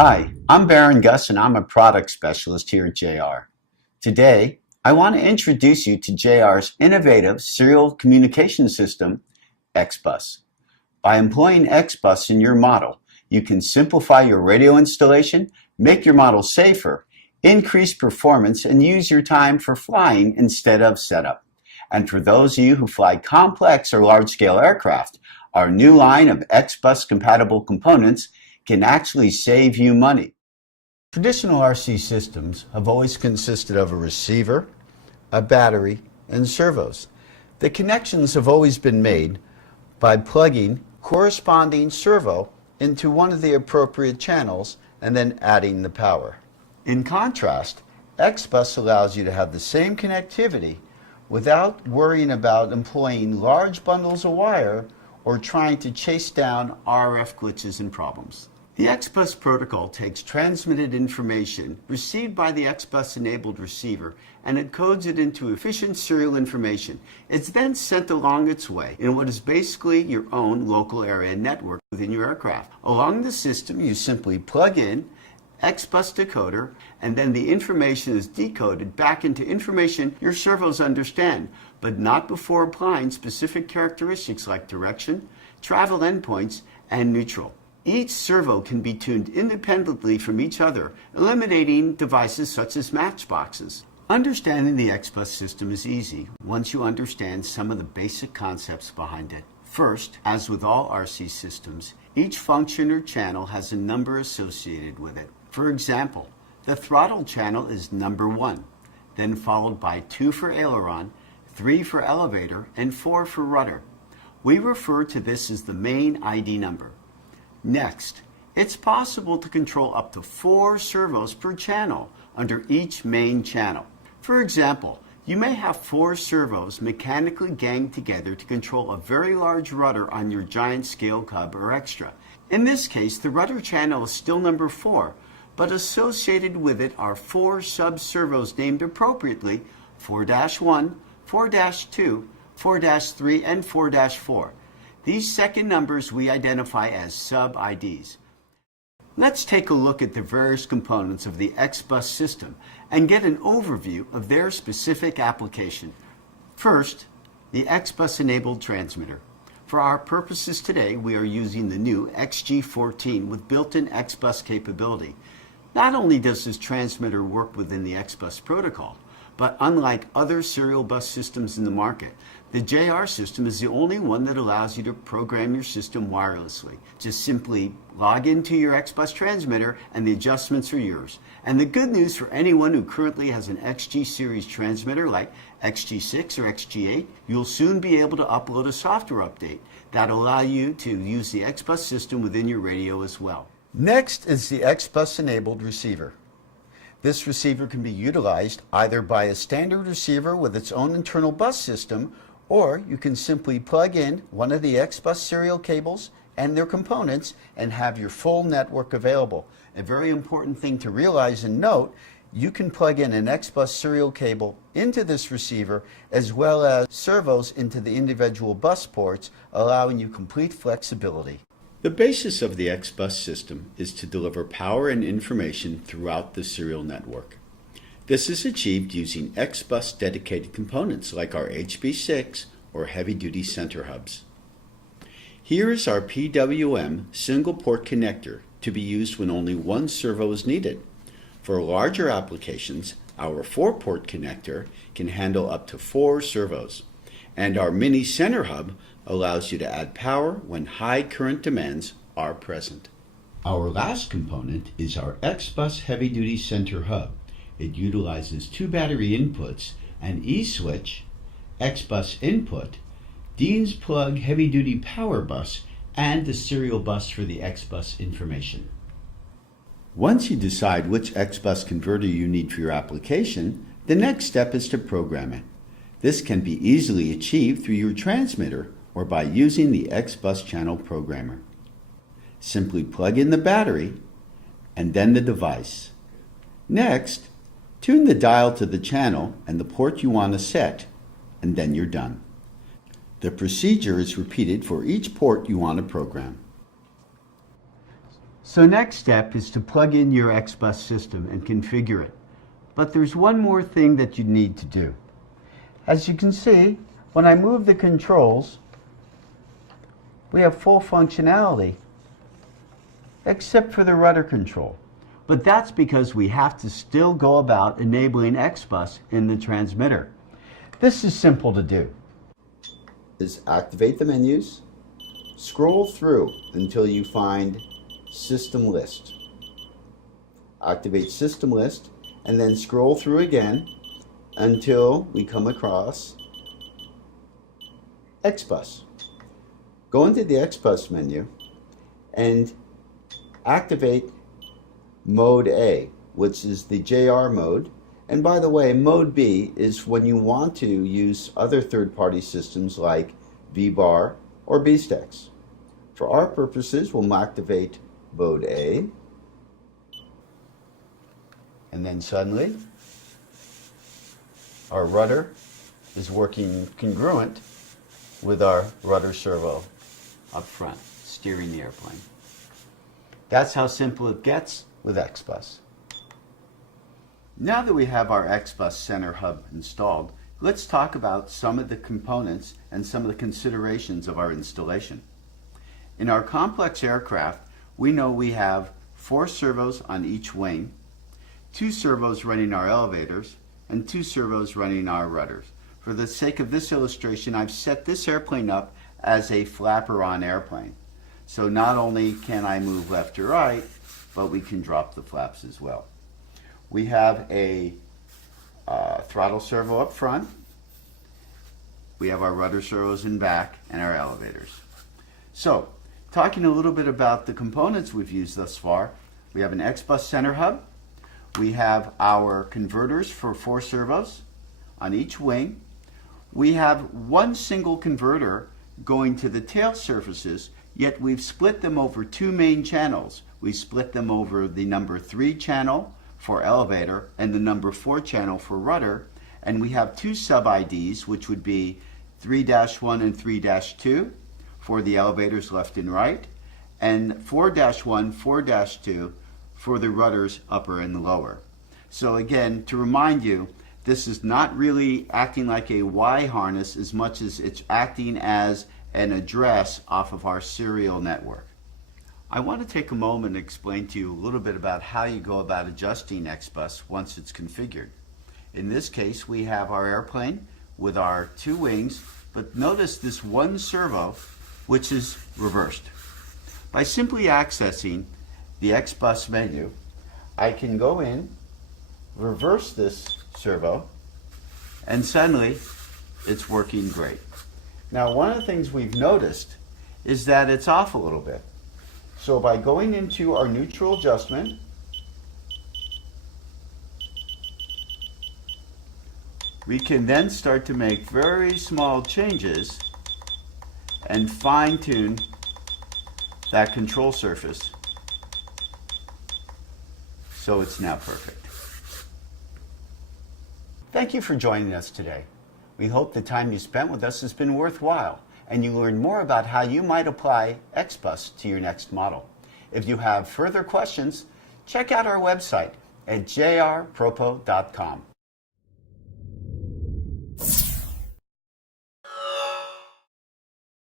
Hi, I'm Baron Gus and I'm a product specialist here at JR. Today, I want to introduce you to JR's innovative serial communication system, XBus. By employing XBus in your model, you can simplify your radio installation, make your model safer, increase performance, and use your time for flying instead of setup. And for those of you who fly complex or large-scale aircraft, our new line of XBus compatible components can actually save you money. Traditional RC systems have always consisted of a receiver, a battery, and servos. The connections have always been made by plugging corresponding servo into one of the appropriate channels and then adding the power. In contrast, XBus allows you to have the same connectivity without worrying about employing large bundles of wire or trying to chase down RF glitches and problems. The XBus protocol takes transmitted information received by the XBus-enabled receiver and encodes it into efficient serial information. It's then sent along its way in what is basically your own local area network within your aircraft. Along the system, you simply plug in XBus decoder, and then the information is decoded back into information your servos understand, but not before applying specific characteristics like direction, travel endpoints, and neutral. Each servo can be tuned independently from each other, eliminating devices such as matchboxes. Understanding the XBus system is easy once you understand some of the basic concepts behind it. First, as with all RC systems, each function or channel has a number associated with it. For example, the throttle channel is number 1, then followed by 2 for aileron, 3 for elevator, and 4 for rudder. We refer to this as the main ID number. Next, it's possible to control up to 4 servos per channel under each main channel. For example, you may have 4 servos mechanically ganged together to control a very large rudder on your giant scale Cub or Extra. In this case, the rudder channel is still number 4, but associated with it are 4 sub-servos named appropriately 4-1, 4-2, 4-3, and 4-4. These second numbers we identify as sub-IDs. Let's take a look at the various components of the XBus system and get an overview of their specific application. First, the XBus-enabled transmitter. For our purposes today, we are using the new XG14 with built-in XBus capability. Not only does this transmitter work within the XBus protocol, but unlike other serial bus systems in the market, the JR system is the only one that allows you to program your system wirelessly. Just simply log into your XBus transmitter and the adjustments are yours. And the good news for anyone who currently has an XG series transmitter like XG6 or XG8, you'll soon be able to upload a software update that'll allow you to use the XBus system within your radio as well. Next is the XBus-enabled receiver. This receiver can be utilized either by a standard receiver with its own internal bus system, or you can simply plug in one of the XBus serial cables and their components and have your full network available. A very important thing to realize and note, you can plug in an XBus serial cable into this receiver as well as servos into the individual bus ports, allowing you complete flexibility. The basis of the XBus system is to deliver power and information throughout the serial network. This is achieved using XBus dedicated components like our HB6 or heavy-duty center hubs. Here is our PWM single port connector to be used when only one servo is needed. For larger applications, our 4-port connector can handle up to 4 servos, and our mini center hub allows you to add power when high current demands are present. Our last component is our XBus heavy-duty center hub. It utilizes 2 battery inputs, an E-switch, XBus input, Dean's plug heavy-duty power bus, and the serial bus for the XBus information. Once you decide which XBus converter you need for your application, the next step is to program it. This can be easily achieved through your transmitter or by using the XBus channel programmer. Simply plug in the battery and then the device. Next, tune the dial to the channel and the port you want to set, and then you're done. The procedure is repeated for each port you want to program. So next step is to plug in your XBus system and configure it. But there's one more thing that you need to do. As you can see, when I move the controls, we have full functionality, except for the rudder control. But that's because we have to still go about enabling XBus in the transmitter. This is simple to do. Is activate the menus, scroll through until you find System List. Activate System List and then scroll through again until we come across XBus. Go into the XBus menu and activate Mode A, which is the JR mode. And by the way, Mode B is when you want to use other third-party systems like VBAR or BSTEX. For our purposes, we'll activate Mode A. And then suddenly, our rudder is working congruent with our rudder servo up front, steering the airplane. That's how simple it gets with XBus. Now that we have our XBus center hub installed, let's talk about some of the components and some of the considerations of our installation. In our complex aircraft, we know we have 4 servos on each wing, 2 servos running our elevators, and 2 servos running our rudders. For the sake of this illustration, I've set this airplane up as a flapper-on airplane. So not only can I move left or right, but we can drop the flaps as well. We have a throttle servo up front. We have our rudder servos in back and our elevators. So, talking a little bit about the components we've used thus far, we have an XBus center hub. We have our converters for 4 servos on each wing. We have one single converter going to the tail surfaces, yet we've split them over 2 main channels. We split them over the number 3 channel for elevator and the number 4 channel for rudder, and we have 2 sub-IDs, which would be 3-1 and 3-2 for the elevators left and right, and 4-1, 4-2 for the rudders upper and lower. So again, to remind you, this is not really acting like a Y harness as much as it's acting as an address off of our serial network. I want to take a moment and explain to you a little bit about how you go about adjusting XBus once it's configured. In this case, we have our airplane with our 2 wings, but notice this one servo which is reversed. By simply accessing the XBus menu, I can go in, reverse this servo, and suddenly it's working great. Now, one of the things we've noticed is that it's off a little bit. So by going into our neutral adjustment, we can then start to make very small changes and fine-tune that control surface so it's now perfect. Thank you for joining us today. We hope the time you spent with us has been worthwhile and you learned more about how you might apply XBus to your next model. If you have further questions, check out our website at jrpropo.com.